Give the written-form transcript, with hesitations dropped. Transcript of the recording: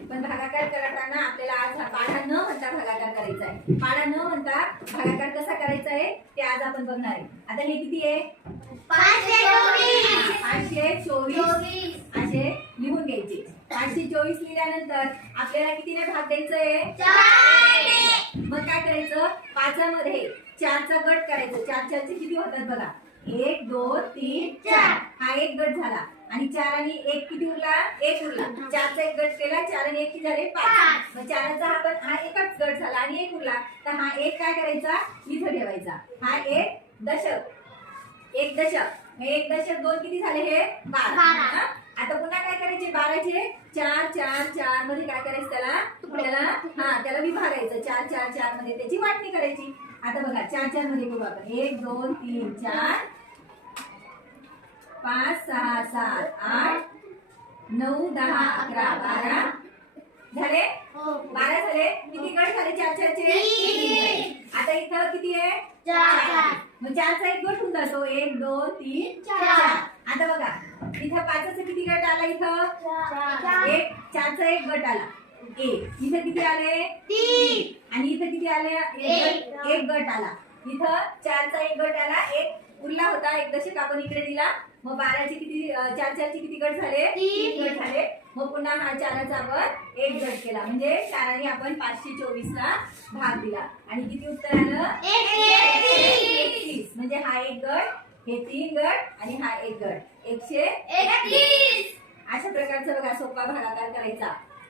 पण भागाकार करताना आपल्याला आज हा पाढा न म्हणता भागाकार करायचा आहे. पाढा न म्हणता भागाकार कसा करायचा आहे ते आज आपण बघणार आहे. आता हे किती आहे? 524. 524 असे लिहून घ्यायचे. 524 लिहिल्यानंतर आपल्याला कितीने भाग द्यायचा आहे? 4. मग काय करायचं? पाचामध्ये 4चा गट करायचं. 4 4चे किती होतात बघा? 1 2 3 4. हा एक गट झाला. आणि 4 आणि 1 किती उरला? 1 उरला. 4चा एक गट केला. 4 आणि 1 किती झाले? 5. मग 4चा हा एकच गट झाला आणि 1 उरला. तर हा एक काय करायचा? इथं ठेवायचा. हा एक दशक. एक दशक. मग एक दशक 2 किती झाले? हे 12. आता पुन्हा काय करायचे? 12चे 4 4 4 मध्ये काय करायचं? त्याला विभागायचं. 4 4 4 मध्ये त्याची वाटणी करायची. आता बघा 4 4 मध्ये करू आपण. 1 2 3 4 5 6 7 8 9 10 11 12 झाले? 12 झाले. किती गट झाले 4 4 चे? 3. आता इथं किती आहे? 4. मग 4चा एक गट होऊन जातो. 1 2 3 4. आता बघा इथं 5चा किती गट आला? इथं 4चा एक गट आला. इथं किती आले? 3. आणि इथं किती आले? एक गट आला. इथं 4चा एक गट आला. एक उरला होता. एक दशक आपण इकडे दिला. मग 12चे किती 4 4चे किती गट झाले? 3 गट झाले. मग पुन्हा हा 4चा आपण एक गट केला. म्हणजे 4ने आपण 524 ला भाग दिला. आणि किती उत्तर आलं? 131. म्हणजे हा एक गट, हे 3 गट आणि हा एक गट 131. अशा प्रकारचा बघा सोपा भागाकार करायचा.